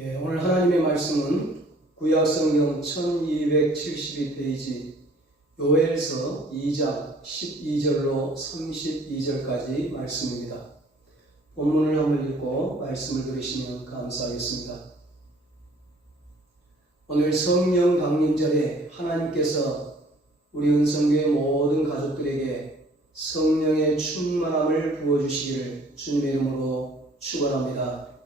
예, 오늘 하나님의 말씀은 구약성경 1272페이지 요엘서 2장 12절로 32절까지 말씀입니다. 본문을 한번 읽고 말씀을 들으시면 감사하겠습니다. 오늘 성령 강림절에 하나님께서 우리 은성교회 모든 가족들에게 성령의 충만함을 부어주시기를 주님의 이름으로 축원합니다.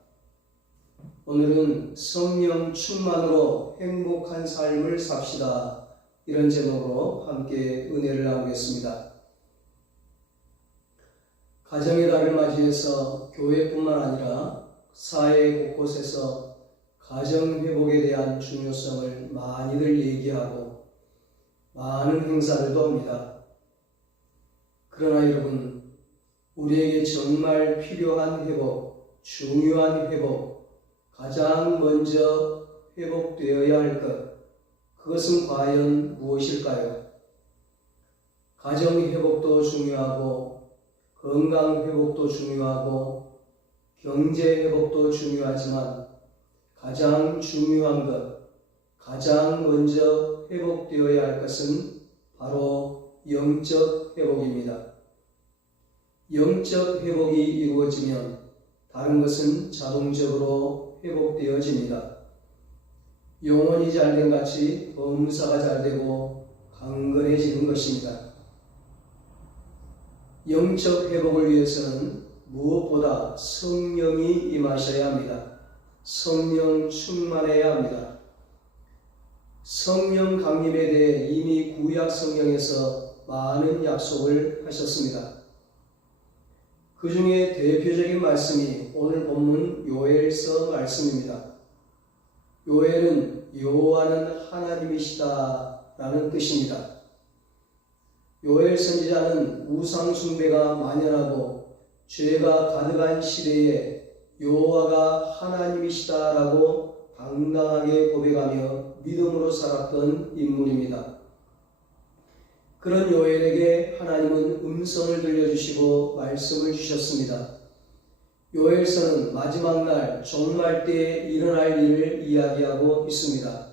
오늘은 성령 충만으로 행복한 삶을 삽시다. 이런 제목으로 함께 은혜를 나누겠습니다. 가정의 달을 맞이해서 교회뿐만 아니라 사회 곳곳에서 가정 회복에 대한 중요성을 많이들 얘기하고 많은 행사들도 합니다. 그러나 여러분, 우리에게 정말 필요한 회복, 중요한 회복, 가장 먼저 회복되어야 할 것, 그것은 과연 무엇일까요? 가정 회복도 중요하고, 건강 회복도 중요하고, 경제 회복도 중요하지만, 가장 중요한 것, 가장 먼저 회복되어야 할 것은 바로 영적 회복입니다. 영적 회복이 이루어지면 다른 것은 자동적으로 회복되어집니다. 영혼이 잘된 같이 범사가 잘되고 강건해지는 것입니다. 영적 회복을 위해서는 무엇보다 성령이 임하셔야 합니다. 성령 충만해야 합니다. 성령 강림에 대해 이미 구약 성경에서 많은 약속을 하셨습니다. 그 중에 대표적인 말씀이 오늘 본문 요엘서 말씀입니다. 요엘은 여호와는 하나님이시다 라는 뜻입니다. 요엘 선지자는 우상 숭배가 만연하고 죄가 가득한 시대에 여호와가 하나님이시다라고 당당하게 고백하며 믿음으로 살았던 인물입니다. 그런 요엘에게 하나님은 음성을 들려주시고 말씀을 주셨습니다. 요엘서는 마지막 날 종말 때에 일어날 일을 이야기하고 있습니다.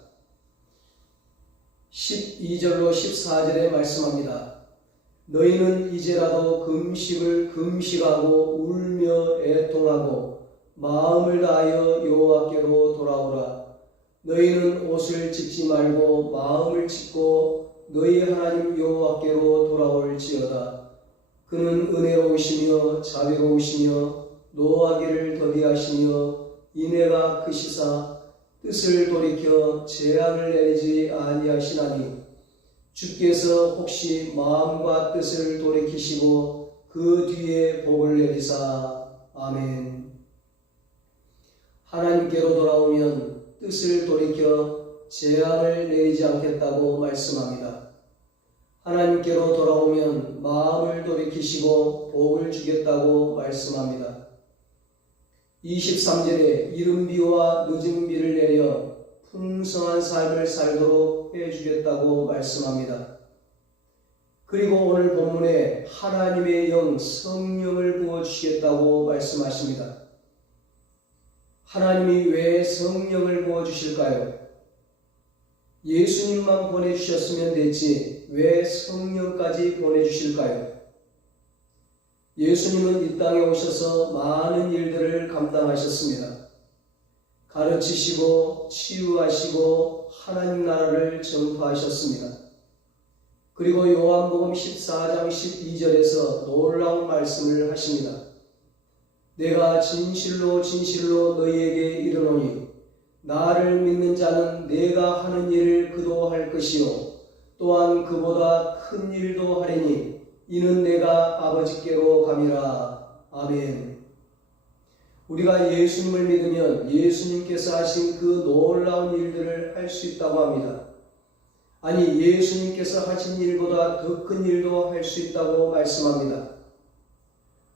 12절로 14절에 말씀합니다. 너희는 이제라도 금식을 금식하고 울며 애통하고 마음을 다하여 여호와께로 돌아오라. 너희는 옷을 찢지 말고 마음을 찢고 너희 하나님 여호와께로 돌아올지어다. 그는 은혜로우시며 자비로우시며 노하기를 더디하시며 인애가 크시사 뜻을 돌이켜 재앙을 내리지 아니하시나니 주께서 혹시 마음과 뜻을 돌이키시고 그 뒤에 복을 내리사 아멘. 하나님께로 돌아오면 뜻을 돌이켜 재앙을 내리지 않겠다고 말씀합니다. 하나님께로 돌아오면 마음을 돌이키시고 복을 주겠다고 말씀합니다. 23절에 이른 비와 늦은 비를 내려 풍성한 삶을 살도록 해주겠다고 말씀합니다. 그리고 오늘 본문에 하나님의 영 성령을 부어주시겠다고 말씀하십니다. 하나님이 왜 성령을 부어주실까요? 예수님만 보내주셨으면 됐지 왜 성령까지 보내주실까요? 예수님은 이 땅에 오셔서 많은 일들을 감당하셨습니다. 가르치시고 치유하시고 하나님 나라를 전파하셨습니다. 그리고 요한복음 14장 12절에서 놀라운 말씀을 하십니다. 내가 진실로 진실로 너희에게 이르노니 나를 믿는 자는 내가 하는 일을 그도 할 것이요 또한 그보다 큰 일도 하리니 이는 내가 아버지께로 감이라. 아멘. 우리가 예수님을 믿으면 예수님께서 하신 그 놀라운 일들을 할 수 있다고 합니다. 아니, 예수님께서 하신 일보다 더 큰 일도 할 수 있다고 말씀합니다.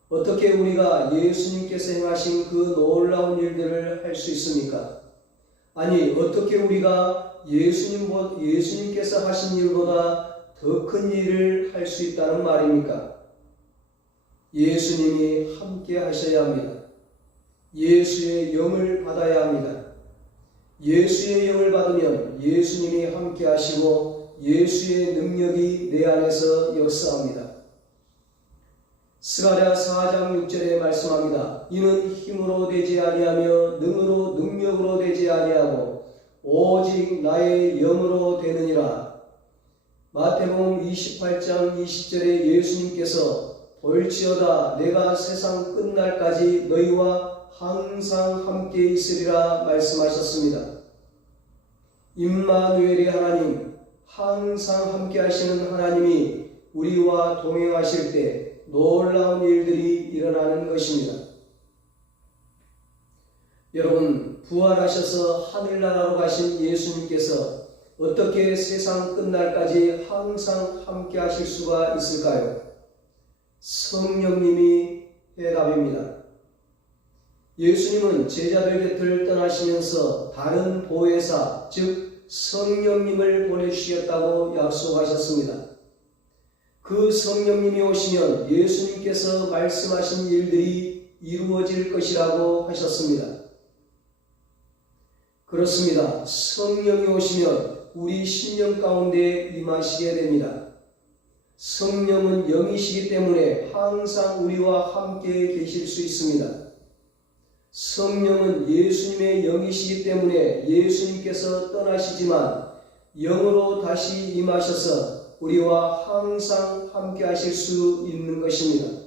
어떻게 우리가 예수님께서 행하신 그 놀라운 일들을 할 수 있습니까? 아니, 어떻게 우리가 예수님, 예수님께서 하신 일보다 더 큰 일을 할 수 있다는 말입니까? 예수님이 함께 하셔야 합니다. 예수의 영을 받아야 합니다. 예수의 영을 받으면 예수님이 함께 하시고 예수의 능력이 내 안에서 역사합니다. 스가랴 4장 6절에 말씀합니다. 이는 힘으로 되지 아니하며 능으로 능력으로 되지 아니하고 오직 나의 영으로 되느니라. 마태복음 28장 20절에 예수님께서 볼지어다 내가 세상 끝날까지 너희와 항상 함께 있으리라 말씀하셨습니다. 임마누엘의 하나님, 항상 함께 하시는 하나님이 우리와 동행하실 때 놀라운 일들이 일어나는 것입니다. 여러분, 부활하셔서 하늘나라로 가신 예수님께서 어떻게 세상 끝날까지 항상 함께 하실 수가 있을까요? 성령님이 해답입니다. 예수님은 제자들 곁을 떠나시면서 다른 보혜사, 즉 성령님을 보내주시겠다고 약속하셨습니다. 그 성령님이 오시면 예수님께서 말씀하신 일들이 이루어질 것이라고 하셨습니다. 그렇습니다. 성령이 오시면 우리 신령 가운데 임하시게 됩니다. 성령은 영이시기 때문에 항상 우리와 함께 계실 수 있습니다. 성령은 예수님의 영이시기 때문에 예수님께서 떠나시지만 영으로 다시 임하셔서 우리와 항상 함께 하실 수 있는 것입니다.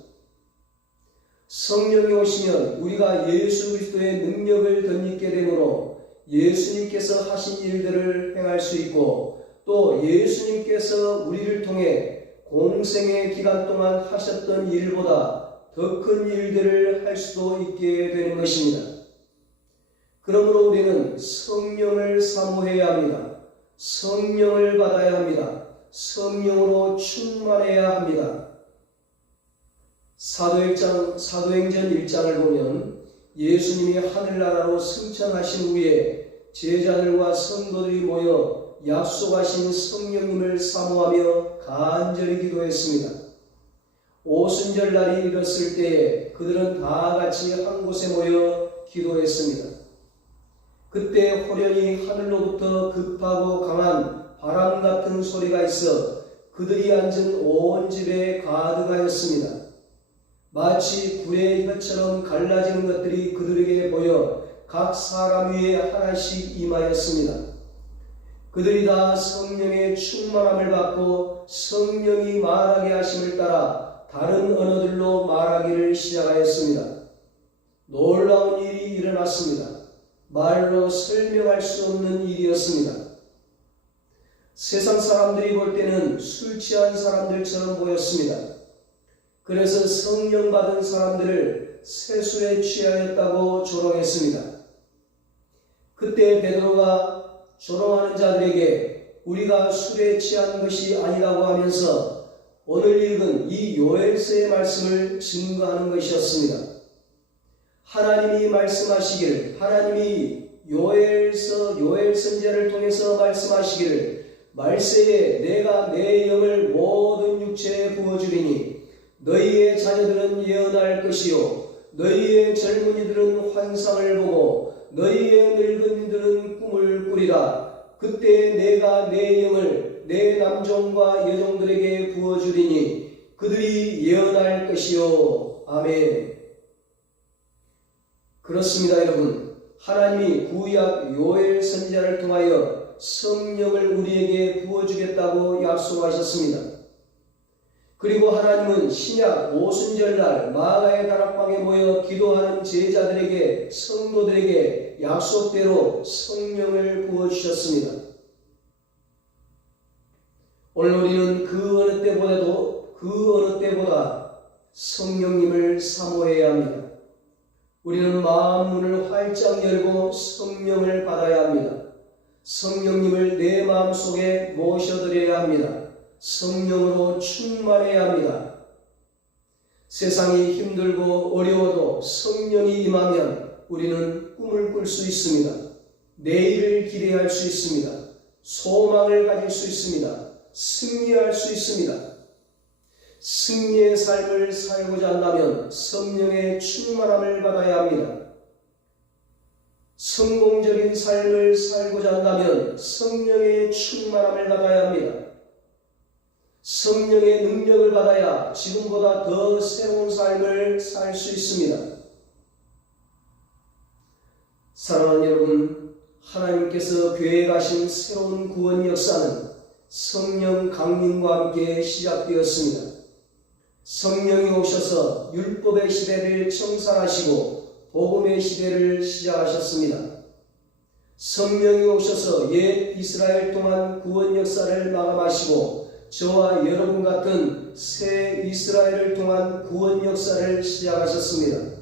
성령이 오시면 우리가 예수 그리스도의 능력을 덧입게 되므로 예수님께서 하신 일들을 행할 수 있고 또 예수님께서 우리를 통해 공생의 기간 동안 하셨던 일보다 더 큰 일들을 할 수도 있게 되는 것입니다. 그러므로 우리는 성령을 사모해야 합니다. 성령을 받아야 합니다. 성령으로 충만해야 합니다. 사도행전, 사도행전 1장을 보면 예수님이 하늘나라로 승천하신 후에 제자들과 성도들이 모여 약속하신 성령님을 사모하며 간절히 기도했습니다. 오순절 날이 이뤘을 때에 그들은 다 같이 한 곳에 모여 기도했습니다. 그때 호련히 하늘로부터 급하고 강한 바람 같은 소리가 있어 그들이 앉은 온 집에 가득하였습니다. 마치 불의 혀처럼 갈라지는 것들이 그들에게 보여 각 사람 위에 하나씩 임하였습니다. 그들이 다 성령의 충만함을 받고 성령이 말하게 하심을 따라 다른 언어들로 말하기를 시작하였습니다. 놀라운 일이 일어났습니다. 말로 설명할 수 없는 일이었습니다. 세상 사람들이 볼 때는 술 취한 사람들처럼 보였습니다. 그래서 성령 받은 사람들을 세술에 취하였다고 조롱했습니다. 그때 베드로가 조롱하는 자들에게 우리가 술에 취한 것이 아니라고 하면서 오늘 읽은 이 요엘서의 말씀을 증거하는 것이었습니다. 하나님이 말씀하시길 하나님이 요엘서 요엘 선제를 통해서 말씀하시기를 말세에 내가 내 영을 모든 육체에 부어주리니 너희의 자녀들은 예언할 것이요 너희의 젊은이들은 환상을 보고 너희의 늙은이들은 꿈을 꾸리라. 그때 내가 내 영을 내 남종과 여종들에게 부어주리니 그들이 예언할 것이요. 아멘. 그렇습니다 여러분. 하나님이 구약 요엘 선지자를 통하여 성령을 우리에게 부어주겠다고 약속하셨습니다. 그리고 하나님은 신약 오순절날 마가의 다락방에 모여 기도하는 제자들에게 성도들에게 약속대로 성령을 부어주셨습니다. 오늘 우리는 그 어느 때보다도 그 어느 때보다 성령님을 사모해야 합니다. 우리는 마음 문을 활짝 열고 성령을 받아야 합니다. 성령님을 내 마음 속에 모셔드려야 합니다. 성령으로 충만해야 합니다. 세상이 힘들고 어려워도 성령이 임하면 우리는 꿈을 꿀 수 있습니다. 내일을 기대할 수 있습니다. 소망을 가질 수 있습니다. 승리할 수 있습니다. 승리의 삶을 살고자 한다면 성령의 충만함을 받아야 합니다. 성공적인 삶을 살고자 한다면 성령의 충만함을 받아야 합니다. 성령의 능력을 받아야 지금보다 더 새로운 삶을 살 수 있습니다. 사랑하는 여러분, 하나님께서 가신 새로운 구원 역사는 성령 강림과 함께 시작되었습니다. 성령이 오셔서 율법의 시대를 청산하시고 복음의 시대를 시작하셨습니다. 성령이 오셔서 옛 이스라엘 동안 구원 역사를 마감하시고 저와 여러분 같은 새 이스라엘을 통한 구원 역사를 시작하셨습니다.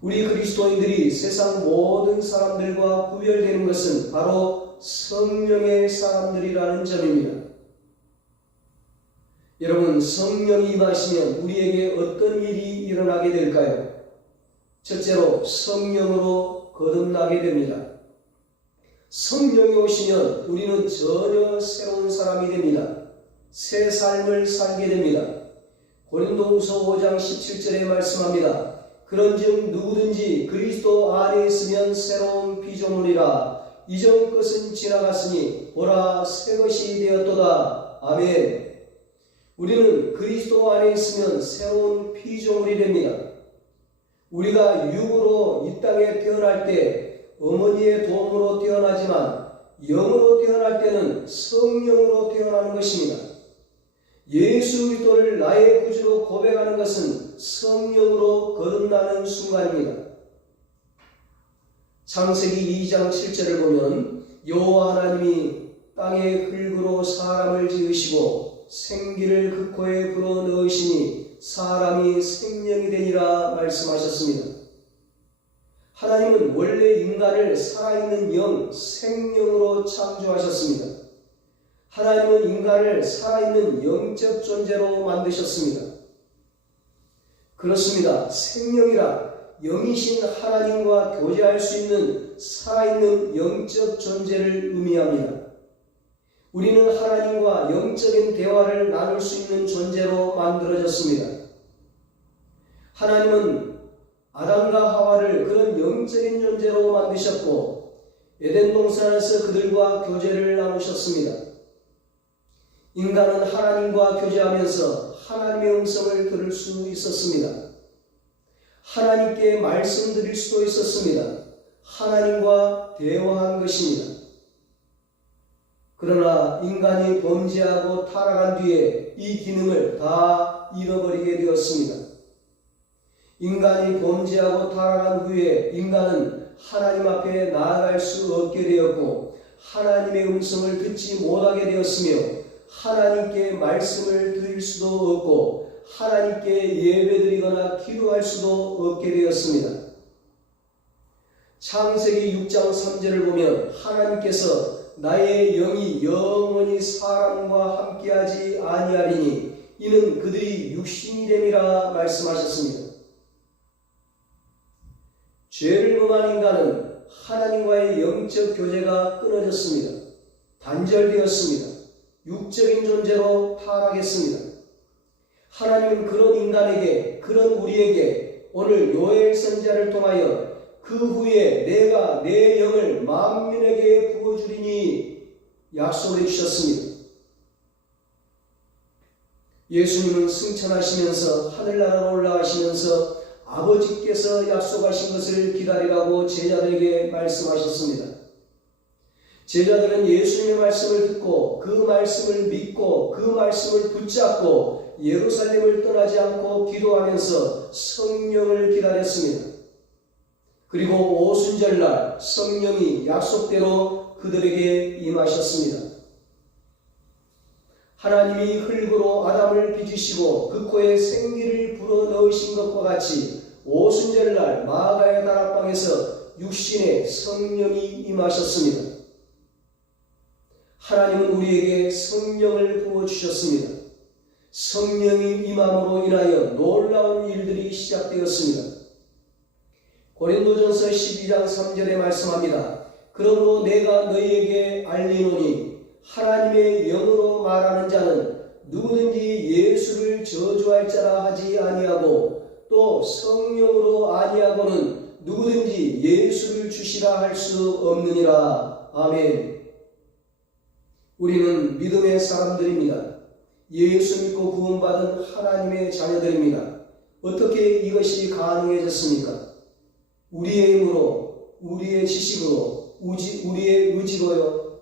우리 그리스도인들이 세상 모든 사람들과 구별되는 것은 바로 성령의 사람들이라는 점입니다. 여러분, 성령이 임하시면 우리에게 어떤 일이 일어나게 될까요? 첫째로 성령으로 거듭나게 됩니다. 성령이 오시면 우리는 전혀 새로운 사람이 됩니다. 새 삶을 살게 됩니다. 고린도후서 5장 17절에 말씀합니다. 그런즉 누구든지 그리스도 안에 있으면 새로운 피조물이라 이전 것은 지나갔으니 보라 새 것이 되었도다. 아멘. 우리는 그리스도 안에 있으면 새로운 피조물이 됩니다. 우리가 육으로 이 땅에 태어날 때 어머니의 도움으로 태어나지만 영으로 태어날 때는 성령으로 태어나는 것입니다. 예수 그리스도를 나의 구주로 고백하는 것은 성령으로 거듭나는 순간입니다. 창세기 2장 7절을 보면 여호와 하나님이 땅의 흙으로 사람을 지으시고 생기를 그 코에 불어 넣으시니 사람이 생명이 되니라 말씀하셨습니다. 하나님은 원래 인간을 살아있는 영, 생명으로 창조하셨습니다. 하나님은 인간을 살아있는 영적 존재로 만드셨습니다. 그렇습니다. 생명이라 영이신 하나님과 교제할 수 있는 살아있는 영적 존재를 의미합니다. 우리는 하나님과 영적인 대화를 나눌 수 있는 존재로 만들어졌습니다. 하나님은 아담과 하와를 그런 영적인 존재로 만드셨고 에덴 동산에서 그들과 교제를 나누셨습니다. 인간은 하나님과 교제하면서 하나님의 음성을 들을 수 있었습니다. 하나님께 말씀드릴 수도 있었습니다. 하나님과 대화한 것입니다. 그러나 인간이 범죄하고 타락한 뒤에 이 기능을 다 잃어버리게 되었습니다. 인간이 범죄하고 타락한 후에 인간은 하나님 앞에 나아갈 수 없게 되었고 하나님의 음성을 듣지 못하게 되었으며 하나님께 말씀을 드릴 수도 없고 하나님께 예배드리거나 기도할 수도 없게 되었습니다. 창세기 6장 3절을 보면 하나님께서 나의 영이 영원히 사람과 함께하지 아니하리니 이는 그들이 육신이 됨이라 말씀하셨습니다. 죄를 범한 인간은 하나님과의 영적 교제가 끊어졌습니다. 단절되었습니다. 육적인 존재로 타락했습니다. 하나님은 그런 인간에게, 그런 우리에게 오늘 요엘 선자를 통하여 그 후에 내가 내 영을 만민에게 부어주리니 약속해 주셨습니다. 예수님은 승천하시면서 하늘나라로 올라가시면서 아버지께서 약속하신 것을 기다리라고 제자들에게 말씀하셨습니다. 제자들은 예수님의 말씀을 듣고 그 말씀을 믿고 그 말씀을 붙잡고 예루살렘을 떠나지 않고 기도하면서 성령을 기다렸습니다. 그리고 오순절날 성령이 약속대로 그들에게 임하셨습니다. 하나님이 흙으로 아담을 빚으시고 그 코에 생기를 불어 넣으신 것과 같이 오순절날 마가의 다락방에서 육신의 성령이 임하셨습니다. 하나님은 우리에게 성령을 부어주셨습니다. 성령이 임함으로 인하여 놀라운 일들이 시작되었습니다. 고린도전서 12장 3절에 말씀합니다. 그러므로 내가 너희에게 알리노니 하나님의 영으로 말하는 자는 누구든지 예수를 저주할 자라 하지 아니하고 또 성령으로 아니하고는 누구든지 예수를 주시라 할 수 없느니라. 아멘. 우리는 믿음의 사람들입니다. 예수 믿고 구원받은 하나님의 자녀들입니다. 어떻게 이것이 가능해졌습니까? 우리의 힘으로, 우리의 지식으로, 우지, 우리의 의지로요?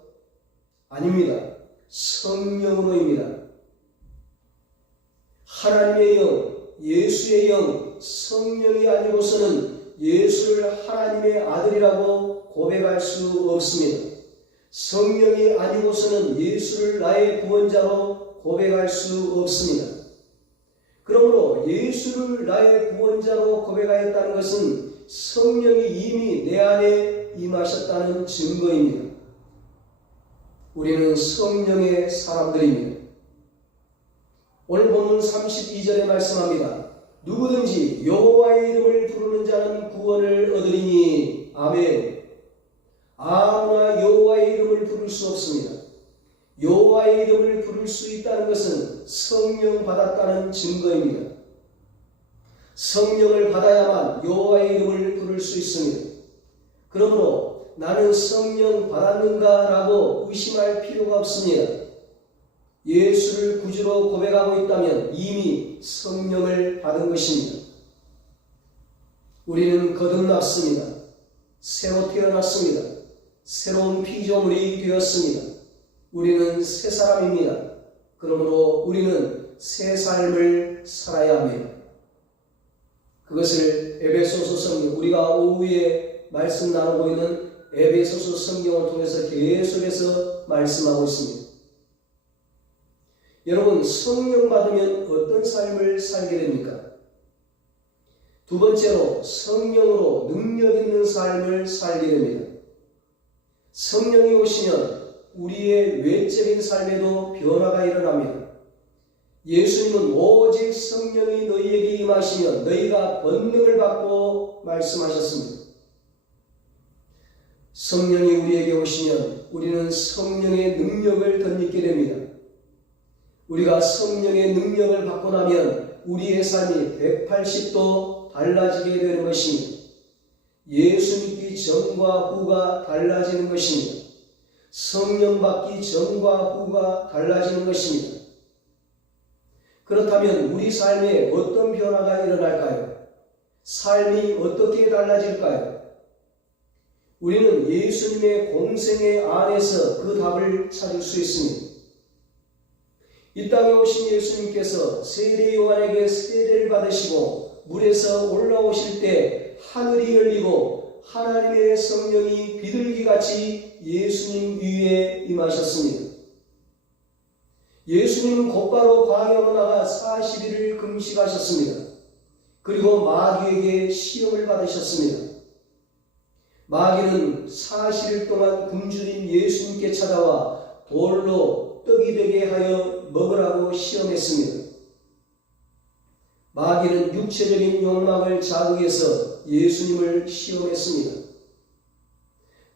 아닙니다. 성령으로입니다. 하나님의 영, 예수의 영, 성령이 아니고서는 예수를 하나님의 아들이라고 고백할 수 없습니다. 성령이 아니고서는 예수를 나의 구원자로 고백할 수 없습니다. 그러므로 예수를 나의 구원자로 고백하였다는 것은 성령이 이미 내 안에 임하셨다는 증거입니다. 우리는 성령의 사람들입니다. 오늘 본문 32절에 말씀합니다. 누구든지 여호와의 이름을 부르는 자는 구원을 얻으리니 아멘. 아무나 여호와의 이름을 부를 수 없습니다. 여호와의 이름을 부를 수 있다는 것은 성령 받았다는 증거입니다. 성령을 받아야만 여호와의 이름을 부를 수 있습니다. 그러므로 나는 성령 받았는가라고 의심할 필요가 없습니다. 예수를 구주로 고백하고 있다면 이미 성령을 받은 것입니다. 우리는 거듭났습니다. 새로 태어났습니다. 새로운 피조물이 되었습니다. 우리는 새 사람입니다. 그러므로 우리는 새 삶을 살아야 합니다. 그것을 에베소서 성경, 우리가 오후에 말씀 나누고 있는 에베소서 성경을 통해서 계속해서 말씀하고 있습니다. 여러분, 성령 받으면 어떤 삶을 살게 됩니까? 두 번째로, 성령으로 능력 있는 삶을 살게 됩니다. 성령이 오시면 우리의 외적인 삶에도 변화가 일어납니다. 예수님은 오직 성령이 너희에게 임하시면 너희가 권능을 받고 말씀하셨습니다. 성령이 우리에게 오시면 우리는 성령의 능력을 덧입게 됩니다. 우리가 성령의 능력을 받고 나면 우리의 삶이 180도 달라지게 되는 것입니다. 예수 믿기 전과 후가 달라지는 것입니다. 성령 받기 전과 후가 달라지는 것입니다. 그렇다면 우리 삶에 어떤 변화가 일어날까요? 삶이 어떻게 달라질까요? 우리는 예수님의 공생의 안에서 그 답을 찾을 수 있습니다. 이 땅에 오신 예수님께서 세례 요한에게 세례를 받으시고 물에서 올라오실 때 하늘이 열리고 하나님의 성령이 비둘기같이 예수님 위에 임하셨습니다. 예수님은 곧바로 광야로 나가 40일을 금식하셨습니다. 그리고 마귀에게 시험을 받으셨습니다. 마귀는 40일 동안 굶주린 예수님께 찾아와 돌로 떡이 되게 하여 먹으라고 시험했습니다. 마귀는 육체적인 욕망을 자극해서 예수님을 시험했습니다.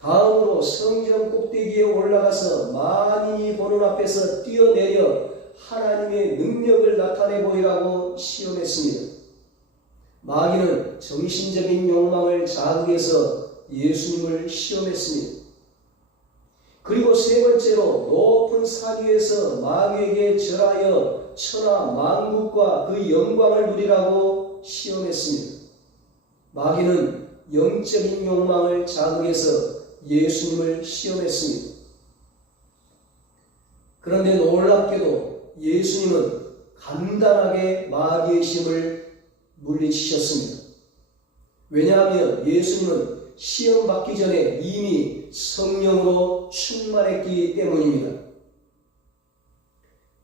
다음으로 성전 꼭대기에 올라가서 만인이 보는 앞에서 뛰어내려 하나님의 능력을 나타내 보이라고 시험했습니다. 마귀는 정신적인 욕망을 자극해서 예수님을 시험했습니다. 그리고 세 번째로 높은 산 위에서 마귀에게 절하여 천하 만국과 그 영광을 누리라고 시험했습니다. 마귀는 영적인 욕망을 자극해서 예수님을 시험했습니다. 그런데 놀랍게도 예수님은 간단하게 마귀의 시험을 물리치셨습니다. 왜냐하면 예수님은 시험 받기 전에 이미 성령으로 충만했기 때문입니다.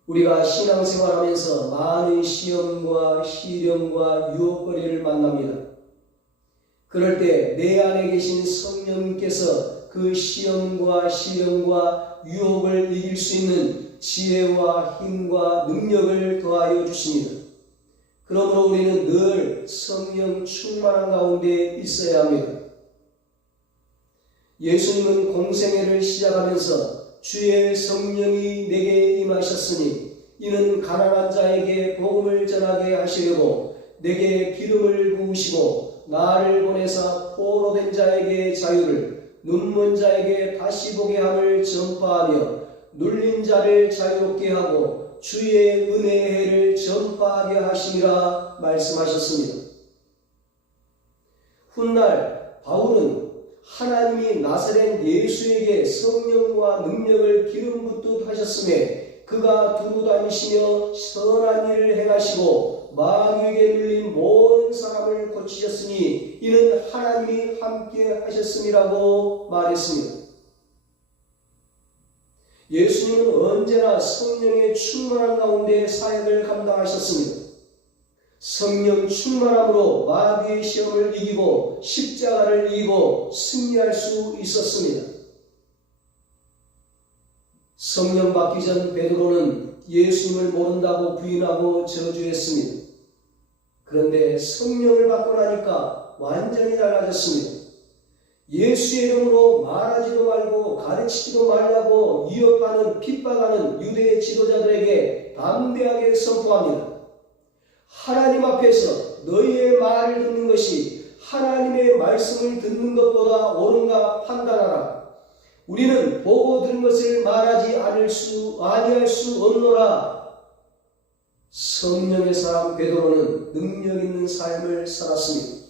우리가 신앙생활 하면서 많은 시험과 시련과 유혹거리를 만납니다. 그럴 때 내 안에 계신 성령님께서 그 시험과 시련과 유혹을 이길 수 있는 지혜와 힘과 능력을 더하여 주십니다. 그러므로 우리는 늘 성령 충만한 가운데 있어야 합니다. 예수님은 공생애를 시작하면서 주의 성령이 내게 임하셨으니 이는 가난한 자에게 복음을 전하게 하시려고 내게 기름을 부으시고 나를 보내사 포로 된 자에게 자유를 눈먼 자에게 다시 보게 함을 전파하며 눌린 자를 자유롭게 하고 주의 은혜의 해를 전파하게 하심이라 말씀하셨습니다. 훗날 바울은 하나님이 나사렛 예수에게 성령과 능력을 기름 붓듯 하셨음에 그가 두루 다니시며 선한 일을 행하시고 마귀에게 눌린 모든 사람을 고치셨으니 이는 하나님이 함께 하셨음이라고 말했습니다. 예수님은 언제나 성령의 충만한 가운데 사역을 감당하셨습니다. 성령 충만함으로 마귀의 시험을 이기고 십자가를 이기고 승리할 수 있었습니다. 성령 받기 전 베드로는 예수님을 모른다고 부인하고 저주했습니다. 그런데 성령을 받고 나니까 완전히 달라졌습니다. 예수의 이름으로 말하지도 말고 가르치지도 말라고 위협하는 핍박하는 유대 지도자들에게 담대하게 선포합니다. 하나님 앞에서 너희의 말을 듣는 것이 하나님의 말씀을 듣는 것보다 옳은가 판단하라. 우리는 보고 들은 것을 말하지 않을 수 아니할 수 없노라. 성령의 사람 베드로는 능력 있는 삶을 살았습니다.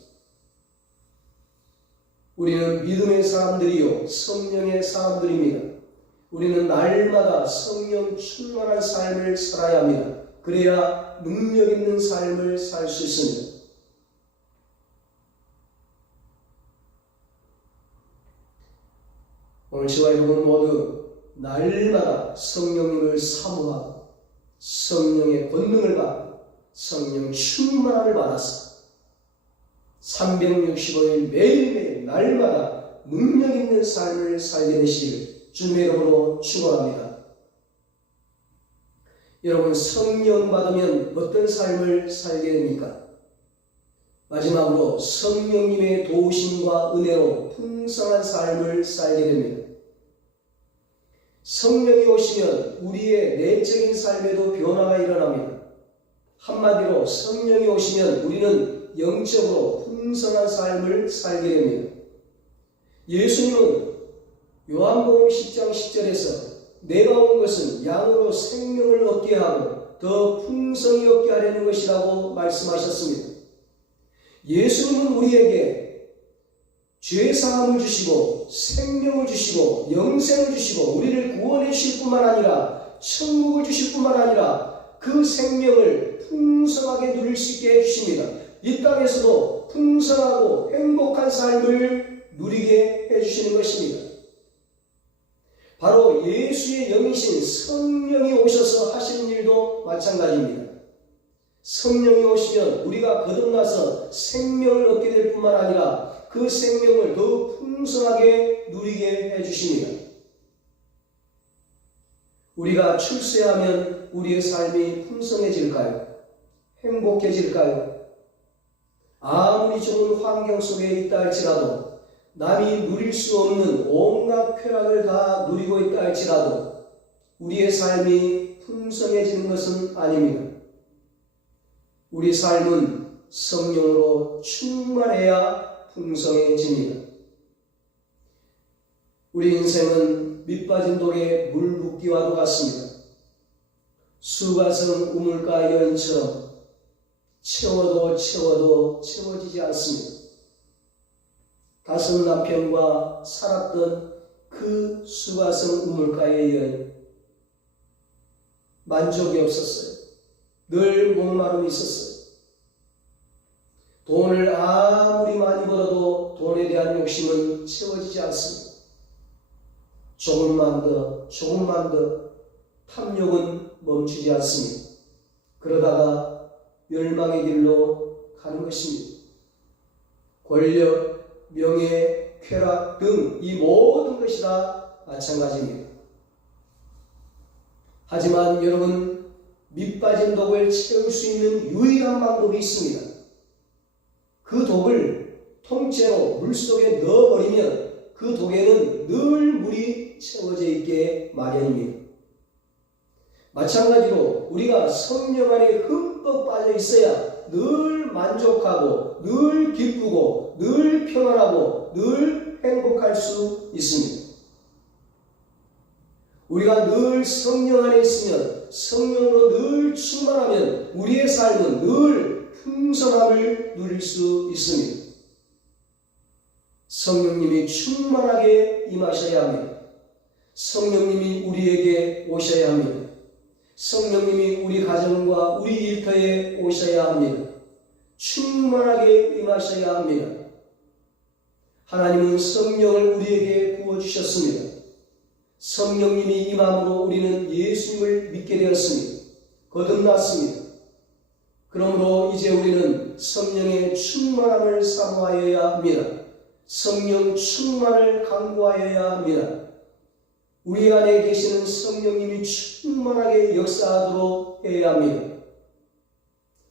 우리는 믿음의 사람들이요 성령의 사람들입니다. 우리는 날마다 성령 충만한 삶을 살아야 합니다. 그래야 능력 있는 삶을 살 수 있습니다. 오늘 저와 여러분 모두 날마다 성령님을 사모하고 성령의 권능을 받고 성령 충만함을 받아서 365일 매일매일 날마다 능력 있는 삶을 살게 되시길 주님의 이름으로 축원합니다. 여러분 성령 받으면 어떤 삶을 살게 됩니까? 마지막으로 성령님의 도우심과 은혜로 풍성한 삶을 살게 됩니다. 성령이 오시면 우리의 내적인 삶에도 변화가 일어납니다. 한마디로 성령이 오시면 우리는 영적으로 풍성한 삶을 살게 됩니다. 예수님은 요한복음 10장 10절에서 내가 온 것은 양으로 생명을 얻게 하고 더 풍성히 얻게 하려는 것이라고 말씀하셨습니다. 예수님은 우리에게 죄 사함을 주시고 생명을 주시고 영생을 주시고 우리를 구원해 주실 뿐만 아니라 천국을 주실 뿐만 아니라 그 생명을 풍성하게 누릴 수 있게 해 주십니다. 이 땅에서도 풍성하고 행복한 삶을 누리게 해 주시는 것입니다. 바로 예수의 영이신 성령이 오셔서 하시는 일도 마찬가지입니다. 성령이 오시면 우리가 거듭나서 생명을 얻게 될 뿐만 아니라 그 생명을 더욱 풍성하게 누리게 해 주십니다. 우리가 출세하면 우리의 삶이 풍성해질까요? 행복해질까요? 아무리 좋은 환경 속에 있다 할지라도 남이 누릴 수 없는 온갖 쾌락을 다 누리고 있다 할지라도 우리의 삶이 풍성해지는 것은 아닙니다. 우리 삶은 성령으로 충만해야 풍성해집니다. 우리 인생은 밑빠진 돌에 물 붓기와도 같습니다. 수가성 우물가 여인처럼 채워도 채워도 채워지지 않습니다. 다섯 남편과 살았던 그 수가성 우물가의 여인 만족이 없었어요. 늘 목마름이 있었어요. 돈을 아무리 많이 벌어도 돈에 대한 욕심은 채워지지 않습니다. 조금만 더, 조금만 더 탐욕은 멈추지 않습니다. 그러다가 멸망의 길로 가는 것입니다. 권력, 명예, 쾌락 등 이 모든 것이 다 마찬가지입니다. 하지만 여러분, 밑빠진 독을 채울 수 있는 유일한 방법이 있습니다. 그 독을 통째로 물속에 넣어버리면 그 독에는 늘 물이 채워져 있게 마련입니다. 마찬가지로 우리가 성령 안에 흠뻑 빠져 있어야 늘 만족하고 늘 기쁘고 늘 평안하고 늘 행복할 수 있습니다. 우리가 늘 성령 안에 있으면 성령으로 늘 충만하면 우리의 삶은 늘 풍성함을 누릴 수 있습니다. 성령님이 충만하게 임하셔야 합니다. 성령님이 우리에게 오셔야 합니다. 성령님이 우리 가정과 우리 일터에 오셔야 합니다. 충만하게 임하셔야 합니다. 하나님은 성령을 우리에게 부어주셨습니다. 성령님이 임함으로 우리는 예수님을 믿게 되었습니다. 거듭났습니다. 그러므로 이제 우리는 성령의 충만함을 사모하여야 합니다. 성령 충만을 강구하여야 합니다. 우리 안에 계시는 성령님이 충만하게 역사하도록 해야 합니다.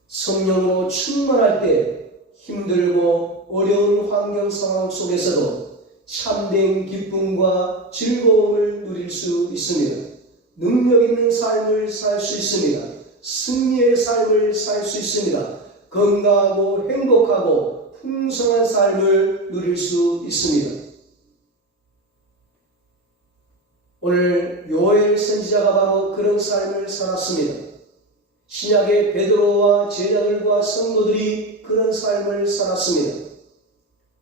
성령으로 충만할 때 힘들고 어려운 환경 상황 속에서도 참된 기쁨과 즐거움을 누릴 수 있습니다. 능력 있는 삶을 살 수 있습니다. 승리의 삶을 살 수 있습니다. 건강하고 행복하고 풍성한 삶을 누릴 수 있습니다. 오늘 요엘 선지자가 바로 그런 삶을 살았습니다. 신약의 베드로와 제자들과 성도들이 그런 삶을 살았습니다.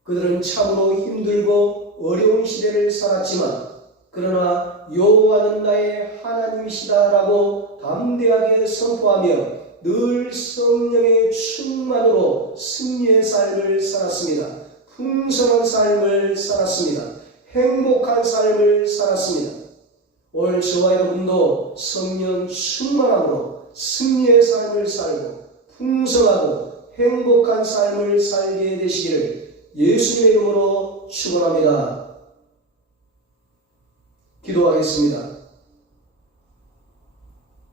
그들은 참으로 힘들고 어려운 시대를 살았지만 그러나 여호와는 나의 하나님이시다라고 담대하게 선포하며 늘 성령의 충만으로 승리의 삶을 살았습니다. 풍성한 삶을 살았습니다. 행복한 삶을 살았습니다. 오늘 저와 여러분도 성령 충만함으로 승리의 삶을 살고 풍성하고 행복한 삶을 살게 되시기를 예수님의 이름으로 축원합니다. 기도하겠습니다.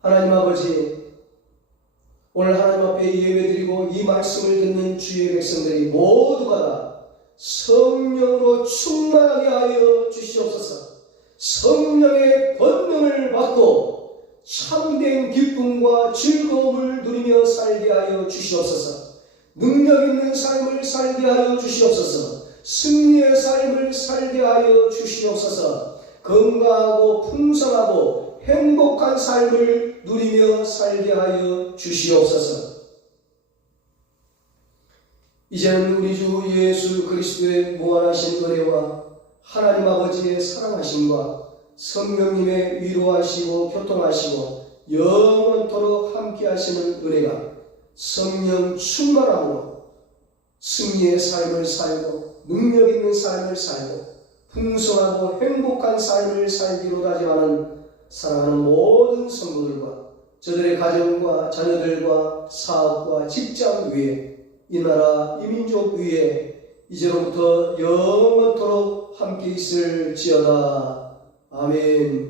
하나님 아버지 오늘 하나님 앞에 예배드리고 이 말씀을 듣는 주의 백성들이 모두가 다 성령으로 충만하게 하여 주시옵소서. 성령의 권능을 받고 참된 기쁨과 즐거움을 누리며 살게 하여 주시옵소서. 능력 있는 삶을 살게 하여 주시옵소서. 승리의 삶을 살게 하여 주시옵소서. 건강하고 풍성하고 행복한 삶을 누리며 살게 하여 주시옵소서. 이제는 우리 주 예수 그리스도의 무한하신 은혜와 하나님 아버지의 사랑하심과 성령님의 위로하시고 교통하시고 영원토록 함께 하시는 은혜가 성령 충만함으로 승리의 삶을 살고 능력 있는 삶을 살고 풍성하고 행복한 삶을 살기로 다짐하는 사랑하는 모든 성도들과 저들의 가정과 자녀들과 사업과 직장 위에 이 나라 이 민족 위에 이제로부터 영원토록 함께 있을지어다. 아멘.